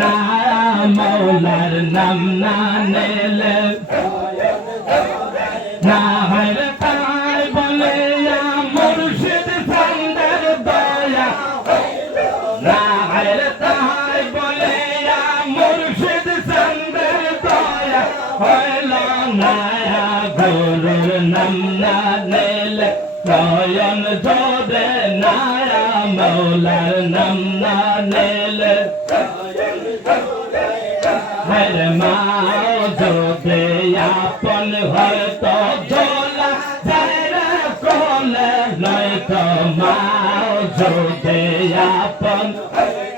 না, মৌলার নাম না নেলে। না তাই বলে দয়া। না তাই বলে মুর্শিদ সন্দের দয়া। হইল না গুরুর নাম না নেলে, নয়ন জোরে নায়া মৌলার নাম না নেলে হর মাও জোরে আপন হয়তো জোলা যারা কোলে নয়তো মাও জোরে আপন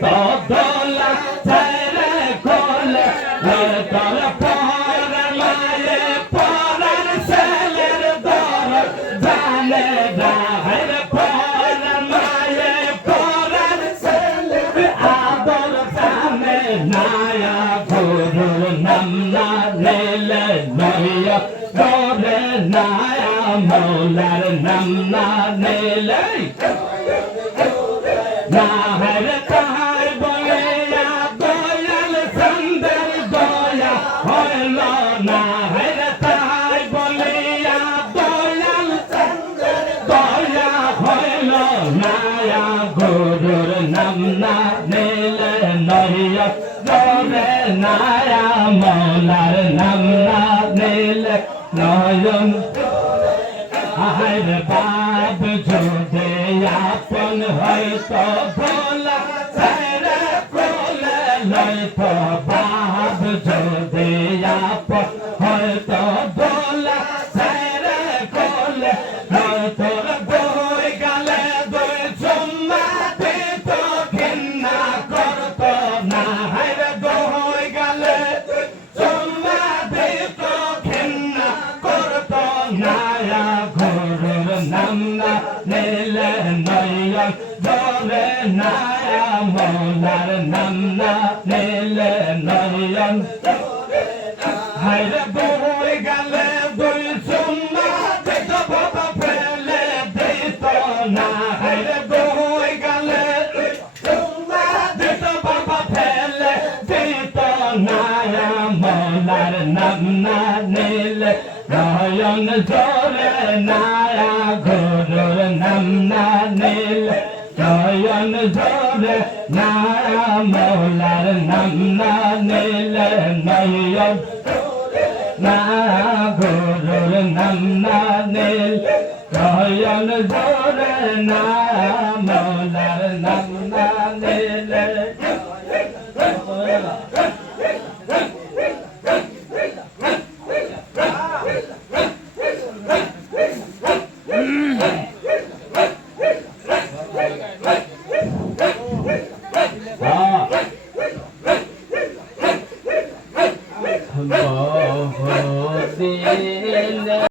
তো দোলা যারা কোলে নয়তো পর মায়ে পরার ছেলের দর জানে পর নায়া গুরুর নাম না নেলে নয়া করে নায়া মৌলার নাম না নেলে না হর তাই বলে দয়াল সন্দের দয়া হইল না হর তাই বলে দয়াল সন্দের দয়া হইল নায়া গুরুর নাম না নেলে নয়া করে নায়া মৌলার নাম না নেলে নয়ন আহার বাপ যোদে আপন হয়তো ভোলা সারা কোলে বাপ যোদে আপন হয়তো ভোলা লয়তো নায়া ঘরের নামনা নেলে নয়ন জলে নায়া মোলার নামনা নেলে নয়ন হাইরে বই মৌলার নাম না নেলে নয়ন জোরে নায়া গুরুর নাম না নেলে নয়ন জোরে নায়া মৌলার নাম না নেলে নয়ন না গুরুর নাম না নেলে নয়ন জোরে নায়া মৌলার নাম না নেলে